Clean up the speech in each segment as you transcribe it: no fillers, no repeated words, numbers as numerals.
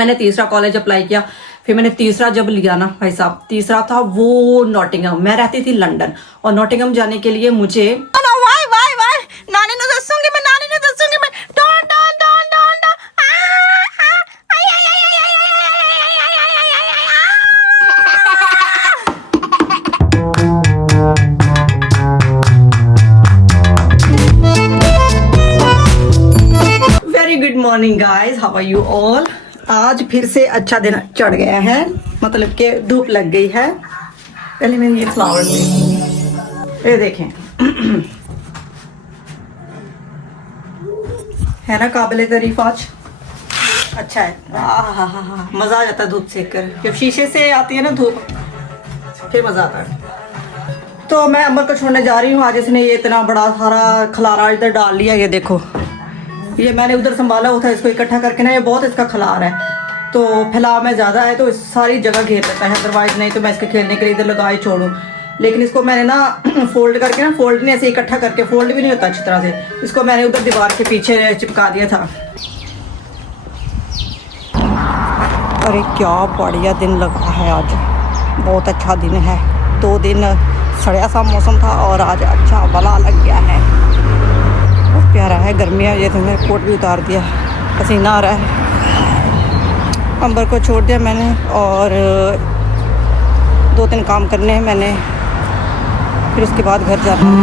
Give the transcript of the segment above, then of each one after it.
मैंने तीसरा college apply किया। फिर मैंने तीसरा जब लिया ना भाई साहब, तीसरा था वो नॉटिंघम। मैं रहती थी लंदन और नॉटिंघम जाने के लिए मुझे नानी ने दसूंगी मैं डॉन डॉन डॉन डॉन डॉन very good morning guys, how are you all. आज फिर से अच्छा दिन चढ़ गया है, मतलब कि धूप लग गई है। पहले मैं ये फ्लावर ये देखें है ना काबिले तारीफ आज अच्छा है। मज़ा आ जाता है धूप सेक कर। जब शीशे से आती है ना धूप फिर मज़ा आता है। तो मैं अमर को छोड़ने जा रही हूँ। आज इसने ये इतना बड़ा सारा खलारा इधर डाल लिया। ये देखो, ये मैंने उधर संभाला हुआ था, इसको इकट्ठा करके ना ये बहुत इसका खलार है। तो फैलाव में ज़्यादा है तो इस सारी जगह घेर लेता है, अदरवाइज नहीं तो मैं इसके खेलने के लिए इधर लगा ही छोड़ूँ। लेकिन इसको मैंने ना फोल्ड करके ना, फोल्ड नहीं ऐसे इकट्ठा करके, फोल्ड भी नहीं होता अच्छी तरह से, इसको मैंने उधर दीवार के पीछे चिपका दिया था। अरे क्या बढ़िया दिन लगा है आज, बहुत अच्छा दिन है। 2 दिन सड़िया सा मौसम था और आज अच्छा भला लग गया है, बहुत प्यारा है। गर्मियाँ ये तो मैंने कोट भी उतार दिया, पसीना आ रहा है। अंबर को छोड़ दिया मैंने और 2-3 काम करने हैं मैंने, फिर उसके बाद घर जाना है।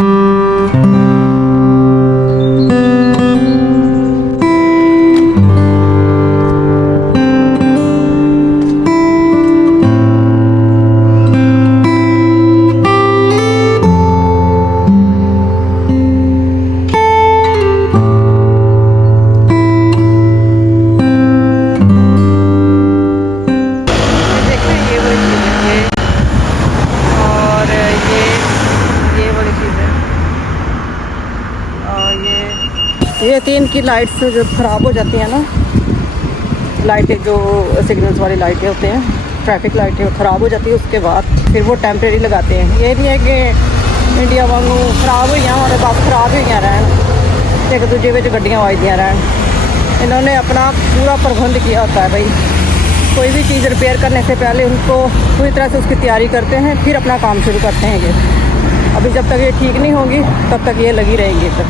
ये 3 की लाइट्स जो ख़राब हो जाती हैं ना, लाइटें जो सिग्नल्स वाली लाइटें होते हैं, ट्रैफिक लाइटें ख़राब हो जाती है, उसके बाद फिर वो टेम्परेरी लगाते हैं। ये नहीं है कि इंडिया वांगू ख़राब हुई और बस ख़राब हुई रहन, एक दूजे में गड्डियाँ वजदियाँ रहन। इन्होंने अपना पूरा प्रबंध किया होता है भाई। कोई भी चीज़ रिपेयर करने से पहले उनको पूरी तरह से उसकी तैयारी करते हैं, फिर अपना काम शुरू करते हैं। ये अभी जब तक ये ठीक नहीं होगी तब तक ये लगी रहेंगी तक।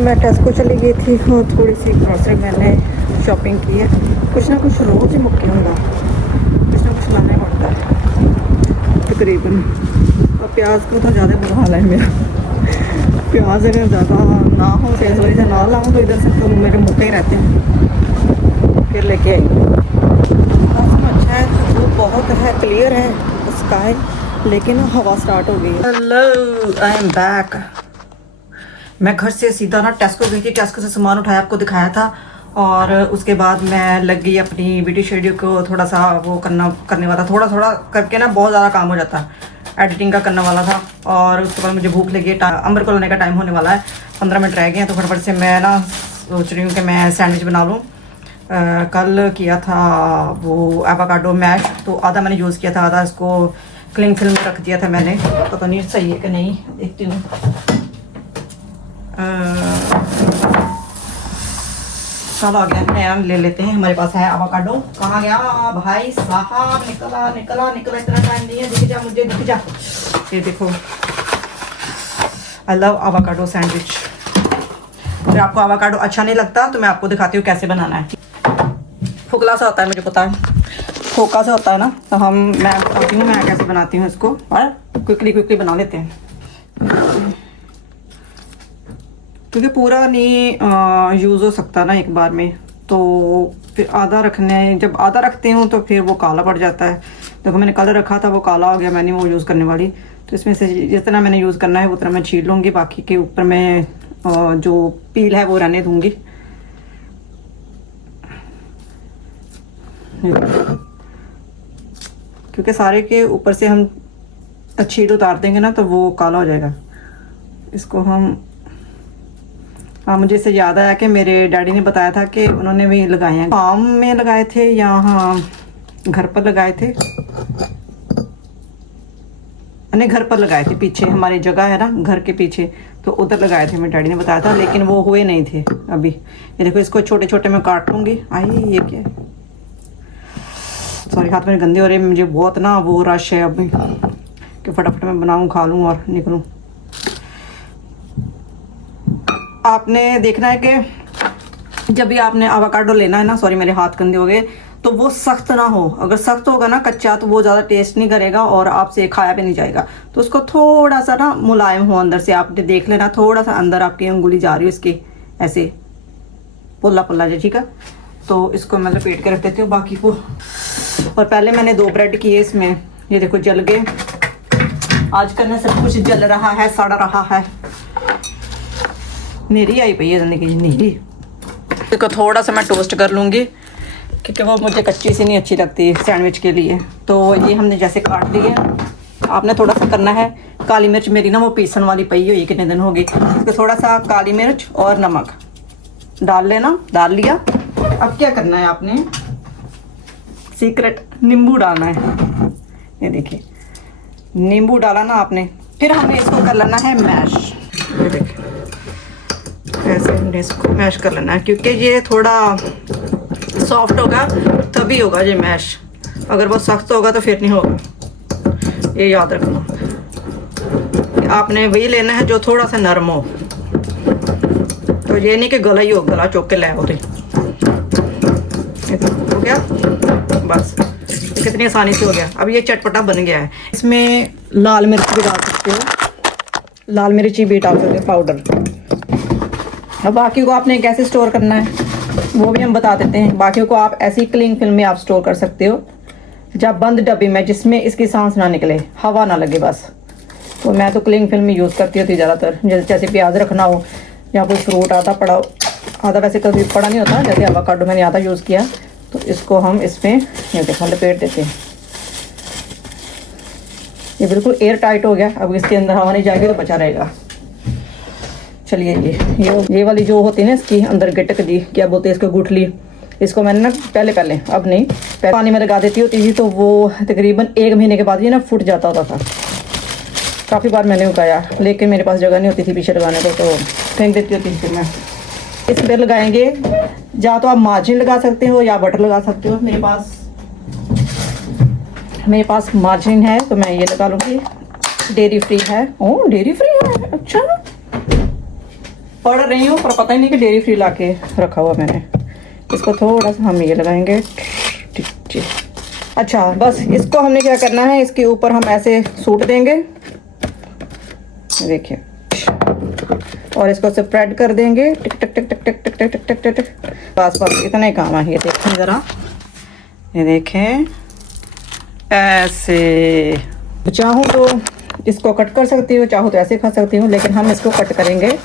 मैं टेस्को चली गई थी और थोड़ी सी ग्रॉसरी मैंने शॉपिंग की है। कुछ ना कुछ रोज़ ही मुक्के होगा, कुछ ना कुछ लाना ही पड़ता है तकरीबन। और प्याज को तो ज़्यादा बुरा हाल है मेरा। प्याज अगर ज़्यादा ना हो तो इस वजह से ना लाऊँ तो इधर से तो मेरे मुक्के ही रहते हैं। फिर लेके आई। मौसम अच्छा है, धूप बहुत है, क्लियर है स्काई, लेकिन हवा स्टार्ट हो गई है। Hello, I am back. मैं घर से सीधा ना टेस्को गई थी, टेस्को से सामान उठाया, आपको दिखाया था। और उसके बाद मैं लग गई अपनी वीडियो शेड्यूल को थोड़ा सा वो करने वाला, थोड़ा थोड़ा करके ना बहुत ज़्यादा काम हो जाता है। एडिटिंग का करने वाला था और उसके बाद मुझे भूख लगी। अंबर को लाने का टाइम होने वाला है, 15 मिनट रह गए हैं। तो फटाफट से मैं ना सोच रही हूँ कि मैं सैंडविच बना लूँ। कल किया था वो एवोकाडो मैश, तो आधा मैंने यूज़ किया था, आधा इसको क्लिंग फिल्म में रख दिया था मैंने। पता नहीं सही है कि नहीं, देखती हूँ। चलो आ गया, नया ले लेते हैं। हमारे पास है एवोकाडो। कहाँ गया भाई साहब, निकला निकला निकला, इतना टाइम नहीं है। दिख जा मुझे, दिख जा। ये देखो, आई लव एवोकाडो सैंडविच। अगर आपको एवोकाडो अच्छा नहीं लगता तो मैं आपको दिखाती हूँ कैसे बनाना है। फुकला सा होता है, मुझे पता है, फोका सा होता है ना। तो मैं बताती हूँ मैं कैसे बनाती हूँ इसको, और क्विकली बना लेते हैं क्योंकि पूरा नहीं यूज़ हो सकता ना एक बार में। तो फिर आधा रखने, जब आधा रखते हूँ तो फिर वो काला पड़ जाता है। देखो मैंने कलर रखा था वो काला हो गया, मैंने वो यूज़ करने वाली। तो इसमें से जितना मैंने यूज़ करना है उतना मैं छील लूँगी, बाकी के ऊपर मैं जो पील है वो रहने दूँगी। क्योंकि सारे के ऊपर से हम शीट उतार देंगे ना तो वो काला हो जाएगा। इसको हम मुझे इससे याद आया कि मेरे डैडी ने बताया था कि उन्होंने भी लगाए हैं, फार्म में लगाए थे या हाँ घर पर लगाए थे, नहीं घर पर लगाए थे। पीछे हमारी जगह है ना घर के पीछे, तो उधर लगाए थे, मेरे डैडी ने बताया था, लेकिन वो हुए नहीं थे अभी। ये देखो इसको छोटे छोटे मैं काट लूँगी। आई ये क्या है, सॉरी हाथ मेरे गंदे हो रहे हैं, मुझे बहुत ना वो रश है अभी कि फटाफट मैं बनाऊँ, खा लूँ और निकलूँ। आपने देखना है कि जब भी आपने आवाकाडो लेना है ना, सॉरी मेरे हाथ गंदे हो गए, तो वो सख्त ना हो। अगर सख्त होगा ना कच्चा तो वो ज़्यादा टेस्ट नहीं करेगा और आपसे खाया भी नहीं जाएगा। तो उसको थोड़ा सा ना मुलायम हो अंदर से, आपने देख लेना थोड़ा सा अंदर आपकी अंगुली जा रही है इसकी, ऐसे पुल्ला पुल्ला जो, ठीक है। तो इसको मैं लपेट के रख देती हूँ बाकी को। और पहले मैंने 2 ब्रेड किए इसमें, ये देखो जल गए। आजकल ना सब कुछ जल रहा है, सड़ रहा है, नीरी आई पई है जिंदगी नीरी। इसको थोड़ा सा मैं टोस्ट कर लूँगी क्योंकि वो मुझे कच्ची सी नहीं अच्छी लगती सैंडविच के लिए। तो ये हमने जैसे काट दिए, आपने थोड़ा सा करना है। काली मिर्च मेरी ना वो पीसन वाली पई हुई, कितने दिन हो गई। तो थोड़ा सा काली मिर्च और नमक डाल लेना, डाल लिया। अब क्या करना है आपने, सीक्रेट नींबू डालना है। ये देखिए नींबू डाला ना आपने, फिर हमें इसको कर लेना है मैश। ये देखिए ऐसे हमने इसको मैश कर लेना है, क्योंकि ये थोड़ा सॉफ्ट होगा तभी होगा ये मैश, अगर बहुत सख्त होगा तो फिर नहीं होगा। ये याद रखना, आपने वही लेना है जो थोड़ा सा नरम हो। तो ये नहीं कि गला ही हो, गला चौक के लाए होते हो गया बस, कितनी आसानी से हो गया। अब ये चटपटा बन गया है। इसमें लाल मिर्च भी डाल सकते हो, लाल मिर्ची भी डाल सकते हो पाउडर। अब बाकी को आपने कैसे स्टोर करना है वो भी हम बता देते हैं। बाकी को आप ऐसी क्लिंग फिल्म में आप स्टोर कर सकते हो, जब बंद डब्बी में, जिसमें इसकी सांस ना निकले, हवा ना लगे बस। तो मैं तो क्लिंग फिल्म यूज़ करती होती ज़्यादातर, जैसे प्याज रखना हो या कोई फ्रूट आधा पड़ा हो, आधा वैसे कभी पड़ा नहीं होता, जैसे आवाकाडो मैंने आधा यूज़ किया, तो इसको हम इसमें ये देखो लपेट देते हैं। ये बिल्कुल एयर टाइट हो गया। अब इसके अंदर हवा नहीं जाएगी तो बचा रहेगा। चलिए ये वाली जो होती है ना इसकी अंदर गिटक दी, क्या बोलते हैं इसको, गुठली, इसको मैंने ना पहले अब नहीं, पहले पानी में लगा देती होती थी, तो वो तकरीबन 1 महीने के बाद ये ना फूट जाता होता था। काफ़ी बार मैंने उगाया, लेकिन मेरे पास जगह नहीं होती थी पीछे लगाने को, तो फेंक देती होती थी। फिर मैं इस पर लगाएंगे, या तो आप मार्जिन लगा सकते हो या बटर लगा सकते हो। मेरे पास मार्जिन है तो मैं ये लगा लूँगी। डेयरी फ्री है, ओह डेयरी फ्री है, अच्छा पढ़ रही हूँ पर पता ही नहीं कि डेयरी फ्री लाके रखा हुआ मैंने। इसको थोड़ा सा हम ये लगाएंगे, ठीक। अच्छा बस इसको हमने क्या करना है, इसके ऊपर हम ऐसे सूट देंगे, देखिए, और इसको स्प्रेड कर देंगे, टिक टिक टिक टिक टिक टिक टिक टिक टिक टिक टिक। बस इतना ही काम है। ये देखें ज़रा, ये देखें ऐसे। चाहूँ तो इसको कट कर सकती हूँ, चाहूँ तो ऐसे खा सकती हूँ, लेकिन हम इसको कट करेंगे।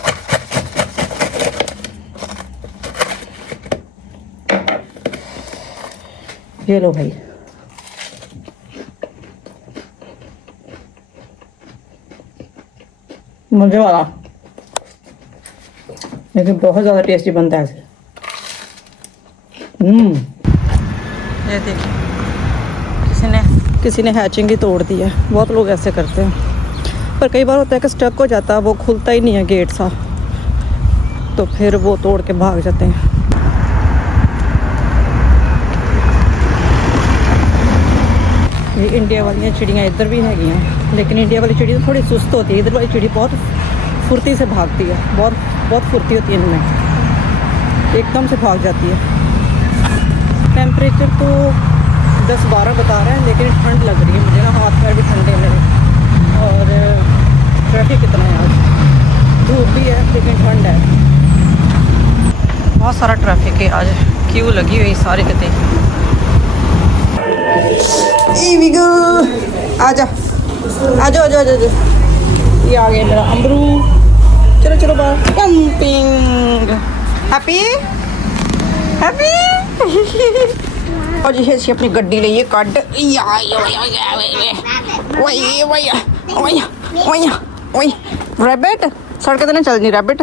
ये लो भाई, मजे वाला, लेकिन बहुत ज़्यादा टेस्टी बनता है ऐसे। ये देखिए किसी ने हैचिंग ही तोड़ दी है। बहुत लोग ऐसे करते हैं, पर कई बार होता है कि स्टक हो जाता है, वो खुलता ही नहीं है गेट सा, तो फिर वो तोड़ के भाग जाते हैं। ये इंडिया वाली चिड़ियाँ इधर भी हैगी हैं, लेकिन इंडिया वाली चिड़ी तो थोड़ी सुस्त होती है, इधर वाली चिड़ी बहुत फुर्ती से भागती है, बहुत फुर्ती होती है इनमें, एकदम से भाग जाती है। टेम्परेचर तो 10-12 बता रहा है, लेकिन ठंड लग रही है मुझे ना, हाथ पैर भी ठंडे मेरे। और ट्रैफिक कितना है आज, धूप भी है लेकिन ठंड है, बहुत सारा ट्रैफिक है आज, क्यू लगी हुई सारे कितने। आजा आजा आजा आजा, ये आ गया मेरा अमरू। चलो चलो बाहर जंपिंग। हैप्पी हैप्पी और जी ਅਸੀਂ ਆਪਣੀ ਗੱਡੀ ਲਈਏ ਕੱਢ ਓਏ ਰੈਬਿਟ ਸੜਕ ਤੇ ਨਾ ਚੱਲ ਨਹੀਂ ਰੈਬਿਟ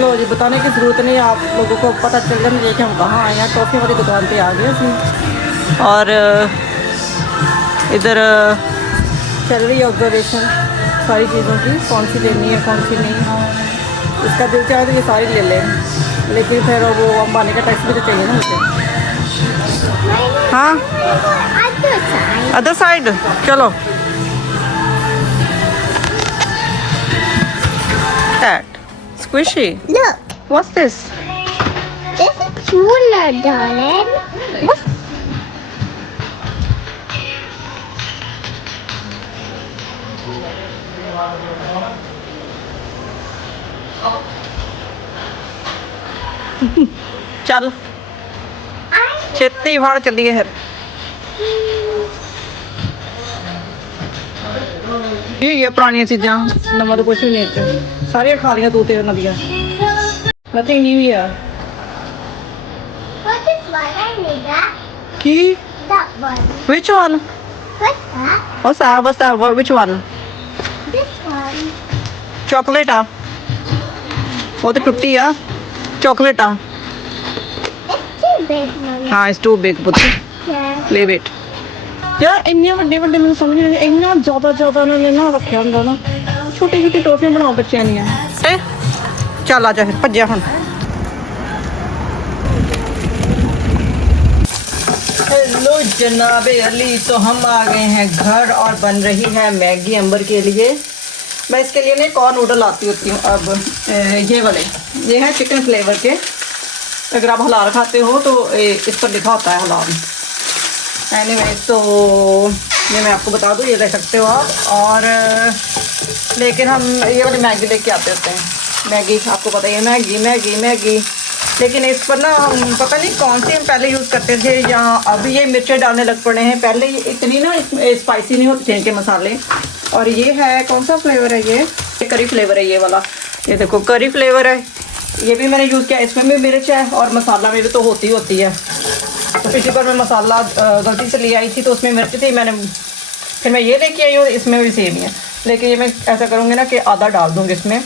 लो जी बताने की ज़रूरत नहीं आप लोगों को पता चल जाना चाहिए कि हम कहाँ आए हैं टॉफ़ी वाली दुकान पे आ गए ਅਸੀਂ और इधर चल रही है ऑब्जर्वेशन सारी चीज़ों की कौन सी लेनी है कौन सी नहीं इसका दिल चाहे तो ये सारी ले लें लेकिन फिर वो अंबानी का टैक्स भी तो चाहिए ना मुझे हाँ अदर साइड चलो That squishy. Look, What's this? this is cooler, darling. What's चल छेती बाहर चलिए फिर ये पुरानी चीज़ां नवा तो कुछ भी नहीं इत्थे सारियां खा लियां तू ते नदियां nothing new year what is one? I need that. की That one. which one What's that? what's that which one This one. chocolate आ वो तो टुट्टी आ chocolate uh It's too big, Mommy. हाँ it's too big पुत्र Yeah. leave it यार इन्ने ਵੱਡੇ ਵੱਡੇ ਮੈਨੂੰ ਸਮਝ ਨਹੀਂ ਆਉਂਦਾ ਇੰਨਾ ਜ਼ਿਆਦਾ ਉਹਨਾਂ ਨੇ ਨਾ ਰੱਖਿਆ ਹੁੰਦਾ ਨਾ ਛੋਟੀ ਛੋਟੀ ਟੋਫੀਆਂ ਬਣਾਓ ਬੱਚਿਆਂ ਦੀਆਂ ਤੇ ਚੱਲ ਆ ਜਾ ਫਿਰ ਭੱਜਿਆ ਹੁਣ हेलो जनाबे अली तो हम आ गए हैं घर और बन रही है मैगी अंबर के लिए मैं इसके लिए ना कॉर्न नूडल लाती होती हूँ अब ये वाले ये है चिकन फ्लेवर के अगर आप हलाल खाते हो तो इस पर लिखा होता है हलाल एनीवे तो ये मैं आपको बता दूँ ये ले सकते हो आप और लेकिन हम ये वाली मैगी लेके आते होते हैं मैगी आपको पता ही है मैगी लेकिन इस पर ना हम पता नहीं कौन सी हम पहले यूज़ करते थे या अभी ये मिर्चें डालने लग पड़े हैं पहले ये इतनी ना स्पाइसी नहीं होते थे इनके मसाले और ये है कौन सा फ्लेवर है ये करी फ्लेवर है ये वाला ये देखो करी फ्लेवर है ये भी मैंने यूज़ किया इसमें भी मिर्च है और मसाला में भी तो होती है तो पिछली बार मैं मसाला गलती से ले आई थी तो उसमें मिर्च थी मैंने फिर मैं ये लेके आई और इसमें भी सेम ही है लेकिन ये मैं ऐसा करूँगी ना कि आधा डाल दूँगी इसमें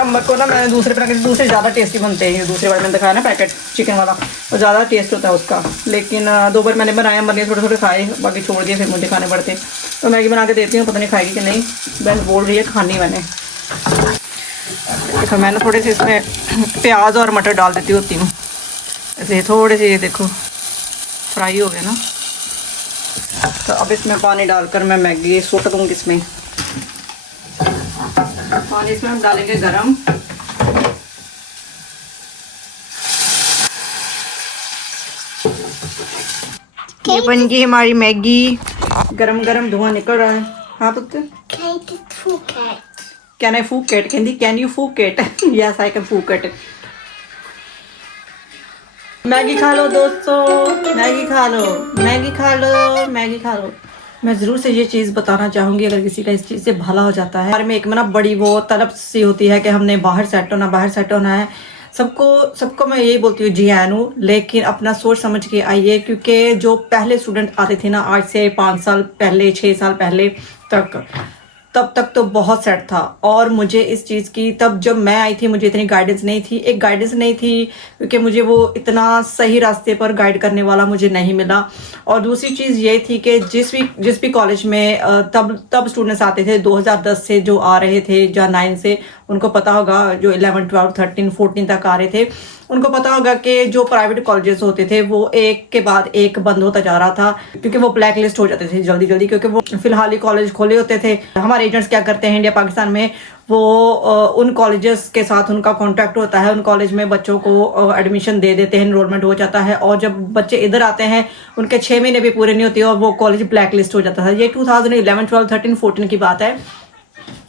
अम्बर को ना मैंने दूसरे ज़्यादा टेस्टी बनते हैं दूसरे बार मैंने दिखाया ना पैकेट चिकन वाला वो ज़्यादा टेस्ट होता है उसका लेकिन 2 बार मैंने बनाया अम्बर ने थोड़े खाए बाकी छोड़ दिए फिर मुझे खाने पड़ते तो मैगी बना के देती हूँ पता नहीं खाएगी कि नहीं बहन बोल रही है खानी मैंने तो मैंने थोड़े से इसमें प्याज और मटर डाल देती होती हूँ ऐसे थोड़े से ये देखो फ्राई हो गए ना तो अब इसमें पानी डालकर मैं मैगी सूट दूँगी इसमें पानी इसमें हम डालेंगे गरम ये बन गई हमारी मैगी गरम गरम धुआं निकल रहा है हाँ पुत्र कैन आई फूक इट कैन यू फूक इट यस आई कैन फूक इट मैगी खा लो दोस्तों मैगी खा लो मैं ज़रूर से ये चीज़ बताना चाहूँगी अगर किसी का इस चीज़ से भला हो जाता है हमारे में एक ना बड़ी वो तलब सी होती है कि हमने बाहर सेट होना है सबको मैं यही बोलती हूँ जी आनू लेकिन अपना सोच समझ के आइए क्योंकि जो पहले स्टूडेंट आते थे ना आज से 5 साल पहले 6 साल पहले तब तक तो बहुत सेट था और मुझे इस चीज़ की तब जब मैं आई थी मुझे इतनी गाइडेंस नहीं थी क्योंकि मुझे वो इतना सही रास्ते पर गाइड करने वाला मुझे नहीं मिला और दूसरी चीज़ ये थी कि जिस भी कॉलेज में तब स्टूडेंट्स आते थे 2010 से जो आ रहे थे या 9 से उनको पता होगा जो 11, 12, 13, 14 तक आ रहे थे उनको पता होगा कि जो प्राइवेट कॉलेजेस होते थे वो एक के बाद एक बंद होता जा रहा था क्योंकि वो ब्लैक लिस्ट हो जाते थे जल्दी क्योंकि वो फिलहाल ही कॉलेज खोले होते थे हमारे एजेंट्स क्या करते हैं इंडिया पाकिस्तान में वो उन कॉलेजेस के साथ उनका कॉन्ट्रैक्ट होता है उन कॉलेज में बच्चों को एडमिशन दे देते हैं एनरोलमेंट हो जाता है और जब बच्चे इधर आते हैं उनके 6 महीने भी पूरे नहीं होते और वो कॉलेज ब्लैक लिस्ट हो जाता है ये 2011, 12, 13, 14 की बात है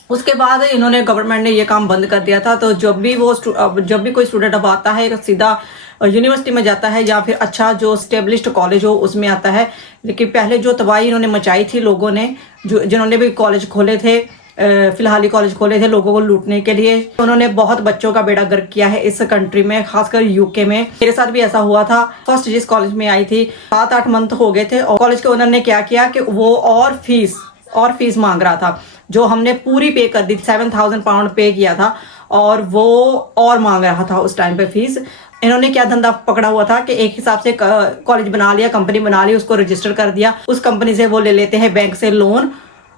उसके बाद इन्होंने गवर्नमेंट ने ये काम बंद कर दिया था। तो जब भी कोई स्टूडेंट अब आता है सीधा यूनिवर्सिटी में जाता है या फिर अच्छा जो स्टेब्लिश्ड कॉलेज हो उसमें आता है। लेकिन पहले जो तबाही इन्होंने मचाई थी लोगों ने, जिन्होंने भी कॉलेज खोले थे, फिलहाल ही कॉलेज खोले थे लोगों को लूटने के लिए, उन्होंने बहुत बच्चों का बेड़ा गर्क किया है इस कंट्री में, खासकर यूके में। मेरे साथ भी ऐसा हुआ था। फर्स्ट जिस कॉलेज में आई थी 7-8 मंथ हो गए थे और कॉलेज के ओनर ने क्या किया कि वो और फीस मांग रहा था, जो हमने पूरी पे कर दी थी, 7,000 पाउंड पे किया था और वो और मांग रहा था उस टाइम पे फीस। इन्होंने क्या धंधा पकड़ा हुआ था कि एक हिसाब से कॉलेज बना लिया, कंपनी बना ली, उसको रजिस्टर कर दिया, उस कंपनी से वो ले लेते हैं बैंक से लोन,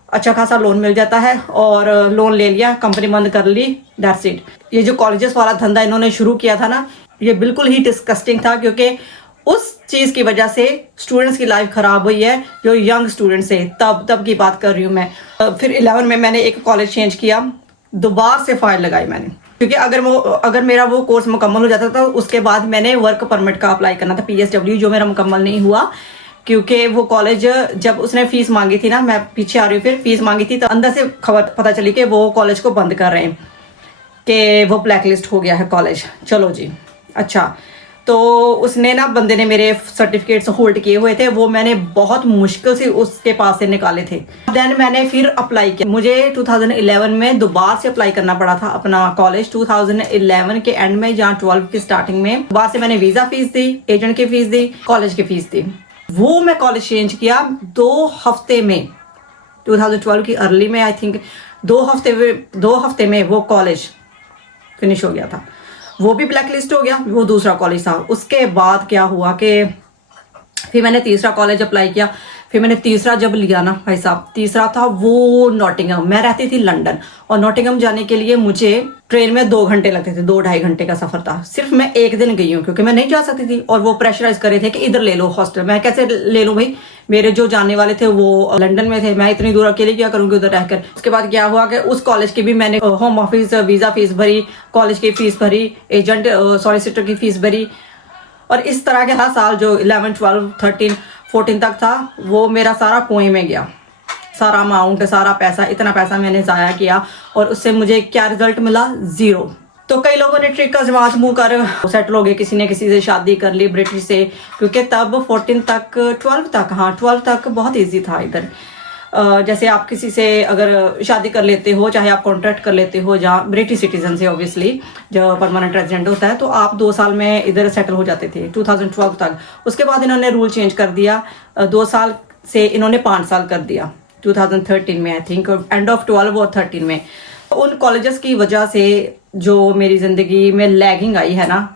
अच्छा खासा लोन मिल जाता है और लोन ले लिया, कंपनी बंद कर ली, दैट्स इट। ये जो कॉलेजेस वाला धंधा इन्होंने शुरू किया था ना, ये बिल्कुल ही डिस्कस्टिंग था, क्योंकि उस चीज की वजह से स्टूडेंट्स की लाइफ खराब हुई है, जो यंग स्टूडेंट्स है। तब की बात कर रही हूँ मैं। फिर 11 में मैंने एक कॉलेज चेंज किया, दोबारा से फाइल लगाई मैंने, क्योंकि अगर मेरा वो कोर्स मुकम्मल हो जाता तो उसके बाद मैंने वर्क परमिट का अप्लाई करना था, PSW, जो मेरा मुकम्मल नहीं हुआ। क्योंकि वो कॉलेज जब उसने फीस मांगी थी ना, मैं पीछे आ रही हूँ, फिर फीस मांगी थी तो अंदर से खबर पता चली कि वो कॉलेज को बंद कर रहे हैं, कि वो ब्लैक लिस्ट हो गया है कॉलेज। चलो जी, अच्छा। तो उसने ना, बंदे ने मेरे सर्टिफिकेट्स होल्ड किए हुए थे, वो मैंने बहुत मुश्किल से उसके पास से निकाले थे। देन मैंने फिर अप्लाई किया। मुझे 2011 में दोबारा से अप्लाई करना पड़ा था अपना कॉलेज। 2011 के एंड में या 12 की स्टार्टिंग में दोबारा से मैंने वीजा फीस दी, एजेंट की फीस दी, कॉलेज की फीस दी। वो मैं कॉलेज चेंज किया 2 हफ्ते में, 2012 की अर्ली में, आई थिंक 2 हफ्ते में वो कॉलेज फिनिश हो गया था। वो भी ब्लैक लिस्ट हो गया, वो दूसरा कॉलेज था। उसके बाद क्या हुआ कि फिर मैंने तीसरा कॉलेज अप्लाई किया। फिर मैंने तीसरा जब लिया ना भाई साहब, तीसरा था वो नॉटिंघम। मैं रहती थी लंदन और नॉटिंघम जाने के लिए मुझे ट्रेन में 2 घंटे लगते थे, 2-2.5 घंटे का सफर था। सिर्फ मैं एक दिन गई हूँ क्योंकि मैं नहीं जा सकती थी, और वो प्रेशराइज करे थे कि इधर ले लो हॉस्टल। मैं कैसे ले लूँ भाई, मेरे जो जानने वाले थे वो लंदन में थे, मैं इतनी दूर अकेले क्या करूंगी उधर रहकर। उसके बाद क्या हुआ कि उस कॉलेज की भी मैंने होम ऑफिस वीजा फीस भरी, कॉलेज की फीस भरी, एजेंट सॉलिसिटर की फीस भरी, और इस तरह के हर साल जो 11, 12, 13, 14 तक था वो मेरा सारा कुएं में गया। सारा अमाउंट, सारा पैसा, इतना पैसा मैंने ज़ाया किया और उससे मुझे क्या रिजल्ट मिला? 0। तो कई लोगों ने ट्रिक का जवाब मुँह कर सेटल हो गए, किसी ने किसी से शादी कर ली ब्रिटिश से, क्योंकि तब 14 तक 12 तक, हाँ 12 तक बहुत ईजी था इधर। जैसे आप किसी से अगर शादी कर लेते हो, चाहे आप कॉन्ट्रैक्ट कर लेते हो, जहाँ ब्रिटिश सिटीजन से ऑब्वियसली जो परमानेंट रेजिडेंट होता है, तो आप 2 साल में इधर सेटल हो जाते थे 2012 तक। उसके बाद इन्होंने रूल चेंज कर दिया, 2 साल से इन्होंने 5 साल कर दिया 2013 में, आई थिंक एंड ऑफ 12 और 13 में। उन कॉलेजेस की वजह से जो मेरी जिंदगी में लैगिंग आई है ना,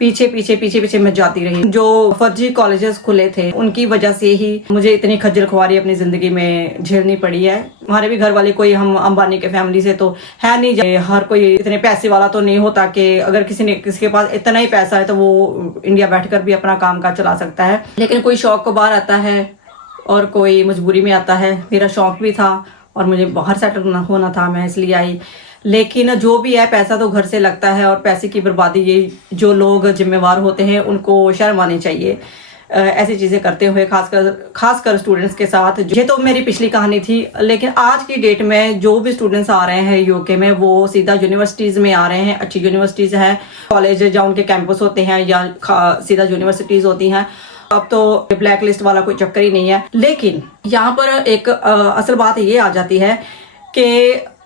पीछे मैं जाती रही। जो फर्जी कॉलेजेस खुले थे उनकी वजह से ही मुझे इतनी खज्जल खुआरी अपनी जिंदगी में झेलनी पड़ी है। हमारे भी घर वाले कोई, हम अंबानी के फैमिली से तो है नहीं, हर कोई इतने पैसे वाला तो नहीं होता कि अगर किसी के पास इतना ही पैसा है तो वो इंडिया बैठकर भी अपना काम काज चला सकता है। लेकिन कोई शौक को बाहर आता है और कोई मजबूरी में आता है। मेरा शौक भी था और मुझे बाहर सेटल होना था, मैं इसलिए आई। लेकिन जो भी है, पैसा तो घर से लगता है, और पैसे की बर्बादी, ये जो लोग जिम्मेवार होते हैं उनको शर्म आनी चाहिए ऐसी चीज़ें करते हुए, खासकर स्टूडेंट्स के साथ। ये तो मेरी पिछली कहानी थी। लेकिन आज की डेट में जो भी स्टूडेंट्स आ रहे हैं यूके में, वो सीधा यूनिवर्सिटीज़ में आ रहे हैं। अच्छी यूनिवर्सिटीज़ हैं, कॉलेज जहाँ उनके कैंपस होते हैं या सीधा यूनिवर्सिटीज़ होती हैं। अब तो ब्लैक लिस्ट वाला कोई चक्कर ही नहीं है। लेकिन यहाँ पर एक असल बात ये आ जाती है कि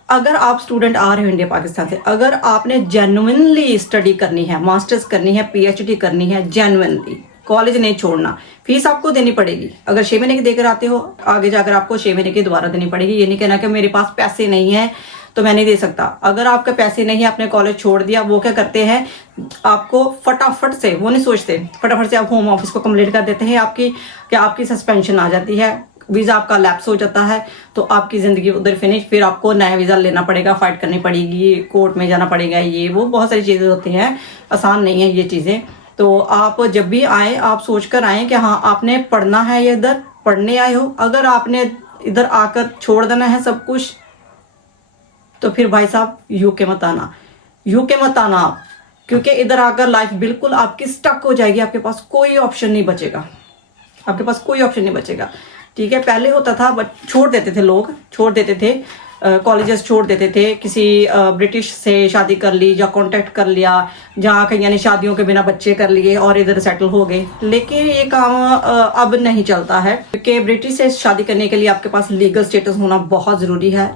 अगर आप स्टूडेंट आ रहे हो इंडिया पाकिस्तान से, अगर आपने जेन्युइनली स्टडी करनी है, मास्टर्स करनी है, PhD करनी है, जेन्युइनली कॉलेज नहीं छोड़ना। फीस आपको देनी पड़ेगी। अगर 6 महीने की देकर आते हो, आगे जाकर आपको 6 महीने की दोबारा देनी पड़ेगी। ये नहीं कहना कि मेरे पास पैसे नहीं है तो मैं नहीं दे सकता। अगर आपके पैसे नहीं है, आपने कॉलेज छोड़ दिया, वो क्या करते हैं, आपको फटाफट से, वो नहीं सोचते, फटाफट से आप होम ऑफिस को कंप्लेंट कर देते हैं आपकी सस्पेंशन आ जाती है, वीज़ा आपका लैप्स हो जाता है, तो आपकी ज़िंदगी उधर फिनिश। फिर आपको नया वीज़ा लेना पड़ेगा, फाइट करनी पड़ेगी, कोर्ट में जाना पड़ेगा, ये वो बहुत सारी चीज़ें होती हैं, आसान नहीं है ये चीज़ें। तो आप जब भी आए, आप सोच कर आएँ कि हाँ आपने पढ़ना है, ये इधर पढ़ने आए हो। अगर आपने इधर आकर छोड़ देना है सब कुछ, तो फिर भाई साहब यूके मत आना आप, क्योंकि इधर आकर लाइफ बिल्कुल आपकी स्टक हो जाएगी। आपके पास कोई ऑप्शन नहीं बचेगा, ठीक है। पहले होता था, बट छोड़ देते थे लोग, छोड़ देते थे, कॉलेजेस छोड़ देते थे, किसी ब्रिटिश से शादी कर ली या कांटेक्ट कर लिया, जहाँ कहीं यानी शादियों के बिना बच्चे कर लिए और इधर सेटल हो गए। लेकिन ये काम अब नहीं चलता है, क्योंकि ब्रिटिश से शादी करने के लिए आपके पास लीगल स्टेटस होना बहुत ज़रूरी है।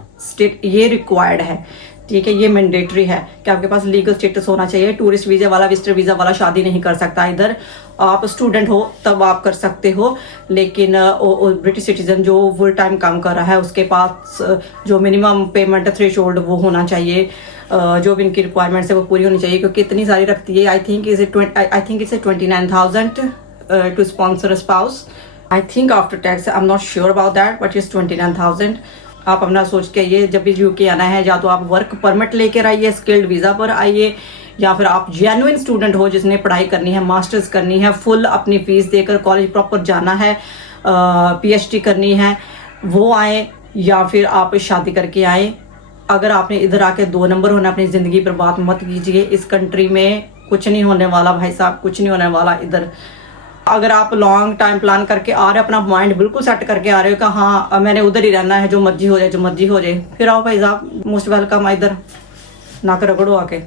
ये रिक्वायर्ड है, ठीक है, ये मैंडेटरी है कि आपके पास लीगल स्टेटस होना चाहिए। टूरिस्ट वीज़ा वाला, विजिटर वीज़ा वाला शादी नहीं कर सकता इधर। आप स्टूडेंट हो तब आप कर सकते हो, लेकिन ब्रिटिश सिटीजन जो फुल टाइम काम कर रहा है उसके पास जो मिनिमम पेमेंट थ्रेशोल्ड वो होना चाहिए, जो भी इनकी रिक्वायरमेंट्स है वो पूरी होनी चाहिए, क्योंकि इतनी सारी रखती है। I think it's 29,000 to sponsor a spouse. I think after tax, I am not sure about that, but it's 29,000। आप अपना सोच के आइए, जब भी यूके आना है, या तो आप वर्क परमिट लेकर आइए, स्किल्ड वीज़ा पर आइए, या फिर आप जेन्युइन स्टूडेंट हो जिसने पढ़ाई करनी है, मास्टर्स करनी है, फुल अपनी फीस देकर कॉलेज प्रॉपर जाना है, पीएचडी करनी है, वो आए, या फिर आप शादी करके आए। अगर आपने इधर आके 2 नंबर होना, अपनी ज़िंदगी पर बात मत कीजिए। इस कंट्री में कुछ नहीं होने वाला भाई साहब, कुछ नहीं होने वाला इधर। अगर आप लॉन्ग टाइम प्लान करके आ रहे हो, अपना माइंड बिल्कुल सेट करके आ रहे हो कि हाँ मैंने उधर ही रहना है, जो मर्जी हो जाए, जो मर्जी हो जाए, फिर आओ भाई साहब, मोस्ट वेलकम। इधर ना कर रगड़ो, आके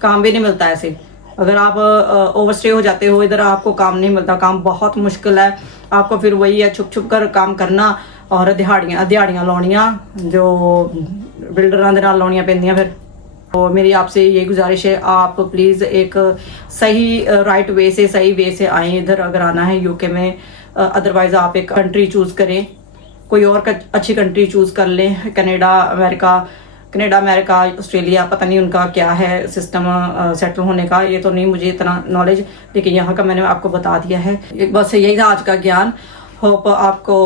काम भी नहीं मिलता ऐसे। अगर आप ओवरस्टे हो जाते हो इधर, आपको काम नहीं मिलता, काम बहुत मुश्किल है। आपको फिर वही है, छुप छुप कर काम करना और दिहाड़ियाँ लाउनियाँ, जो बिल्डरां दे नाल लाउनियां पैंदियां। फिर तो मेरी आपसे ये गुजारिश है, आप प्लीज़ एक सही राइट वे से, सही वे से आएँ इधर अगर आना है यूके में। अदरवाइज़ आप एक कंट्री चूज़ करें, कोई और अच्छी कंट्री चूज़ कर लें। कनाडा अमेरिका, ऑस्ट्रेलिया, पता नहीं उनका क्या है सिस्टम सेटल होने का, ये तो नहीं मुझे इतना नॉलेज, लेकिन यहाँ का मैंने आपको बता दिया है। बस यही था आज का ज्ञान। होप आपको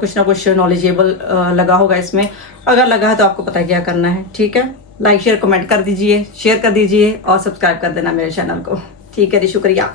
कुछ ना कुछ नॉलेजेबल लगा होगा इसमें। अगर लगा है तो आपको पता है क्या करना है, ठीक है। लाइक शेयर कमेंट कर दीजिए, शेयर कर दीजिए और सब्सक्राइब कर देना मेरे चैनल को, ठीक है जी, शुक्रिया।